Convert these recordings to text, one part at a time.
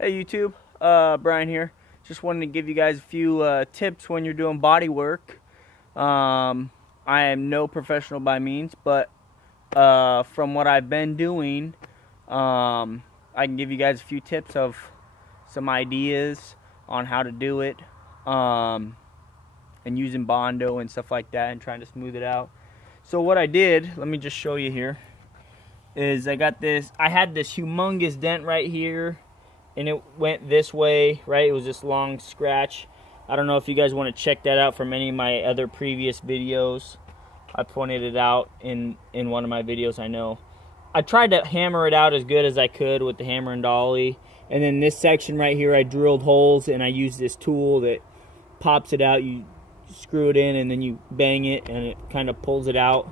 Hey YouTube, Brian here. Just wanted to give you guys a few tips when you're doing body work. I am no professional by means, but from what I've been doing, I can give you guys a few tips of some ideas on how to do it, and using bondo and stuff like that and trying to smooth it out. So what I did, let me just show you here, is I had this humongous dent right here, and it went this way, right? It was this long scratch. I don't know if you guys want to check that out from any of my other previous videos. I pointed it out in one of my videos, I know. I tried to hammer it out as good as I could with the hammer and dolly. And then this section right here, I drilled holes, and I used this tool that pops it out. You screw it in, and then you bang it, and it kind of pulls it out.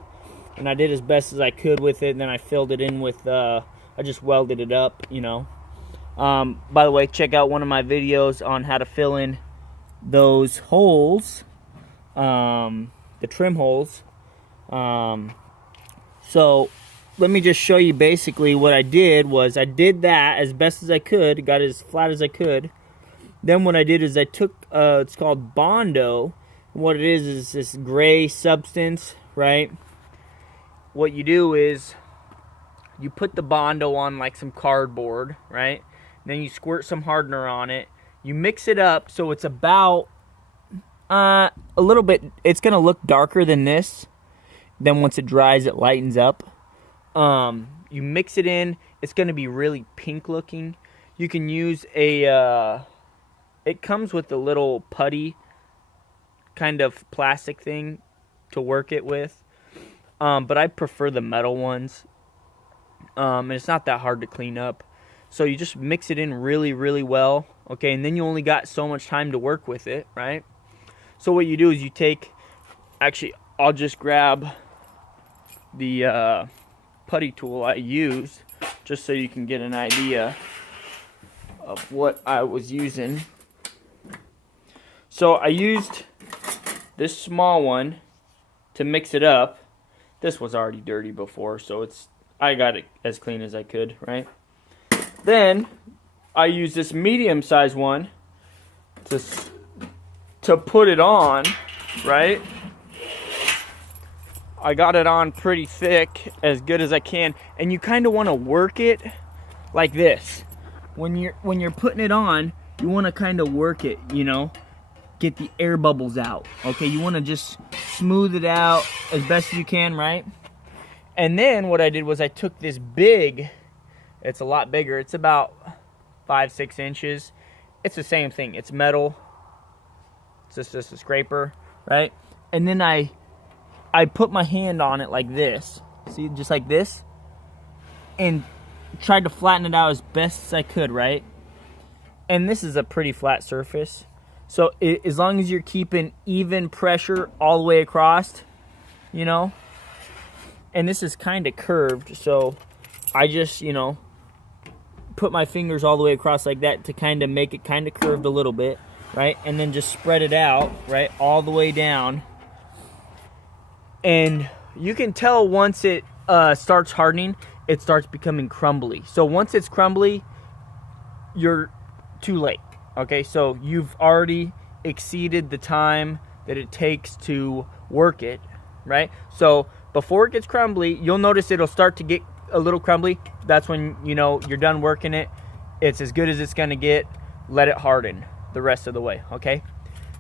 And I did as best as I could with it, and then I filled it in with, I just welded it up, you know. By the way, check out one of my videos on how to fill in those holes, the trim holes. So let me just show you basically what I did. Was I did that as best as I could, got it as flat as I could. Then what I did is I took, it's called bondo. What it is this gray substance, right? What you do is you put the bondo on like some cardboard, right? Then you squirt some hardener on it. You mix it up so it's about a little bit, it's going to look darker than this. Then once it dries, it lightens up. You mix it in. It's going to be really pink looking. You can use a, it comes with a little putty kind of plastic thing to work it with. But I prefer the metal ones. And it's not that hard to clean up. So you just mix it in really, really well, okay? And then you only got so much time to work with it, right? So what you do is you take, actually, I'll just grab the putty tool I used, just so you can get an idea of what I was using. So I used this small one to mix it up. This was already dirty before, so I got it as clean as I could, right? Then I use this medium-sized one to put it on, right? I got it on pretty thick, as good as I can, and you kind of want to work it like this. When you're putting it on, you want to kind of work it, you know, get the air bubbles out. Okay, you want to just smooth it out as best you can, right? And then what I did was I took this big, it's a lot bigger, it's about 5-6 inches. It's the same thing, it's metal, it's just a scraper, right? And then I put my hand on it like this, see, just like this, and tried to flatten it out as best as I could, right? And this is a pretty flat surface, so as long as you're keeping even pressure all the way across, you know, and this is kind of curved, so I just, you know, put my fingers all the way across like that to kind of make it kind of curved a little bit, right? And then just spread it out, right, all the way down. And you can tell once it starts hardening, it starts becoming crumbly. So once it's crumbly, you're too late, okay? So you've already exceeded the time that it takes to work it, right? So before it gets crumbly, you'll notice it'll start to get a little crumbly. That's when, you know, you're done working it. It's as good as it's gonna get. Let it harden the rest of the way, okay?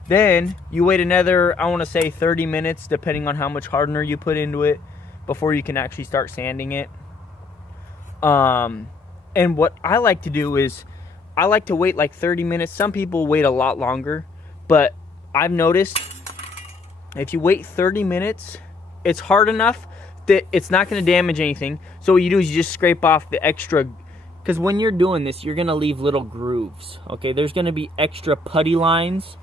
Then you wait another, I want to say 30 minutes, depending on how much hardener you put into it, before you can actually start sanding it. And what I like to do is I like to wait like 30 minutes. Some people wait a lot longer, but I've noticed if you wait 30 minutes, it's hard enough that it's not going to damage anything. So what you do is you just scrape off the extra, because when you're doing this, you're going to leave little grooves, okay? There's going to be extra putty lines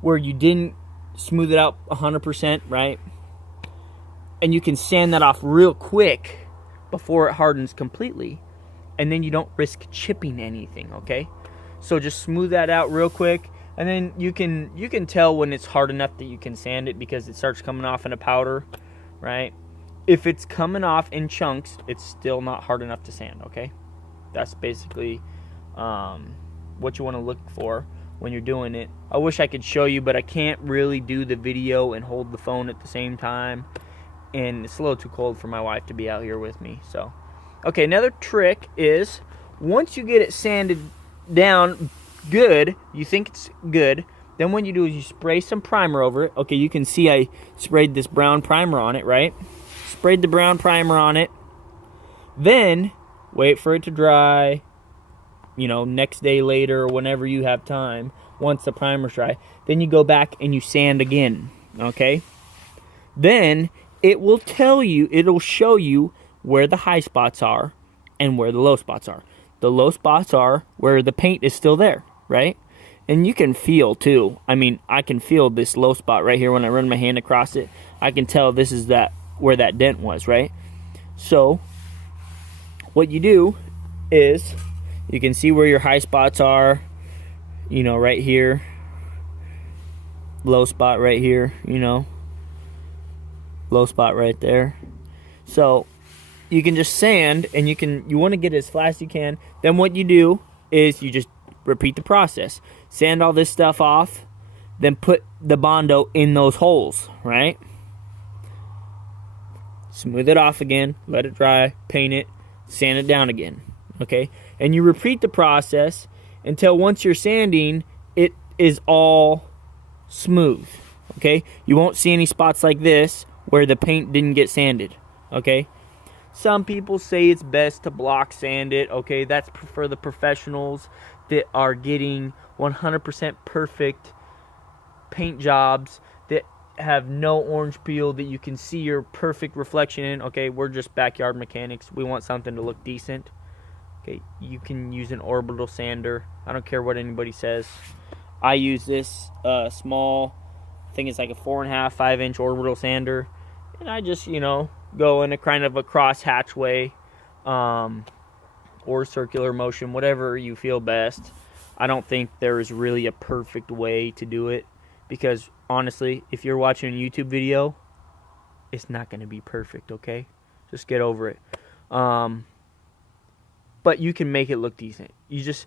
where you didn't smooth it out 100%, right? And you can sand that off real quick before it hardens completely, and then you don't risk chipping anything, okay? So just smooth that out real quick, and then you can tell when it's hard enough that you can sand it, because it starts coming off in a powder, right? If it's coming off in chunks, it's still not hard enough to sand, okay? That's basically what you want to look for when you're doing it. I wish I could show you, but I can't really do the video and hold the phone at the same time, and it's a little too cold for my wife to be out here with me. So okay, another trick is once you get it sanded down good, you think it's good, then what you do is you spray some primer over it. Okay, you can see I sprayed this brown primer on it, right? Sprayed the brown primer on it. Then wait for it to dry, you know, next day later or whenever you have time, once the primer's dry. Then you go back and you sand again, okay? Then it will tell you, it'll show you where the high spots are and where the low spots are. The low spots are where the paint is still there, right? And you can feel too. I mean, I can feel this low spot right here when I run my hand across it. I can tell this is where that dent was, right? So what you do is you can see where your high spots are, you know, right here. Low spot right here, you know. Low spot right there. So you can just sand, and you want to get it as flat as you can. Then what you do is you just repeat the process. Sand all this stuff off, then put the bondo in those holes, right? Smooth it off again, let it dry, paint it, sand it down again, okay? And you repeat the process until once you're sanding, it is all smooth, okay? You won't see any spots like this where the paint didn't get sanded, okay? Some people say it's best to block sand it, okay? That's for the professionals that are getting 100% perfect paint jobs that have no orange peel, that you can see your perfect reflection in, okay? We're just backyard mechanics. We want something to look decent, okay? You can use an orbital sander. I don't care what anybody says. I use this small, I think it's like a 4.5, 5-inch orbital sander, and I just, you know, go in a kind of a cross hatchway or circular motion, whatever you feel best. I don't think there is really a perfect way to do it, because honestly, if you're watching a YouTube video, it's not going to be perfect, okay? Just get over it. But you can make it look decent. You just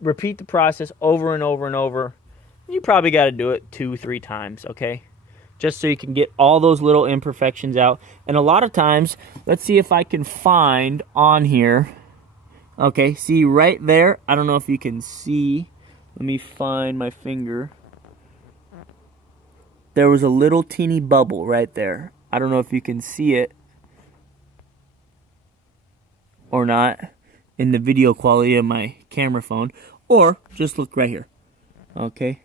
repeat the process over and over and over. You probably got to do it 2-3 times, okay? Just so you can get all those little imperfections out. And a lot of times, let's see if I can find on here. Okay, see right there? I don't know if you can see. Let me find my finger. There was a little teeny bubble right there. I don't know if you can see it or not in the video quality of my camera phone. Or just look right here. Okay.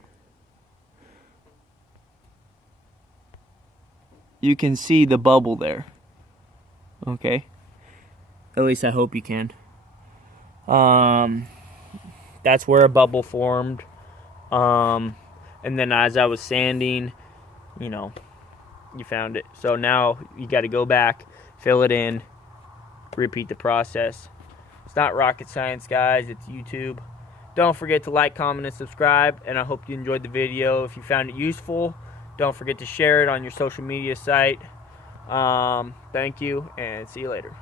You can see the bubble there. Okay. At least I hope you can. That's where a bubble formed. And then as I was sanding, you know, you found it. So now you got to go back, fill it in, repeat the process. It's not rocket science, guys. It's YouTube. Don't forget to like, comment, and subscribe. And I hope you enjoyed the video. If you found it useful, don't forget to share it on your social media site. Thank you, and see you later.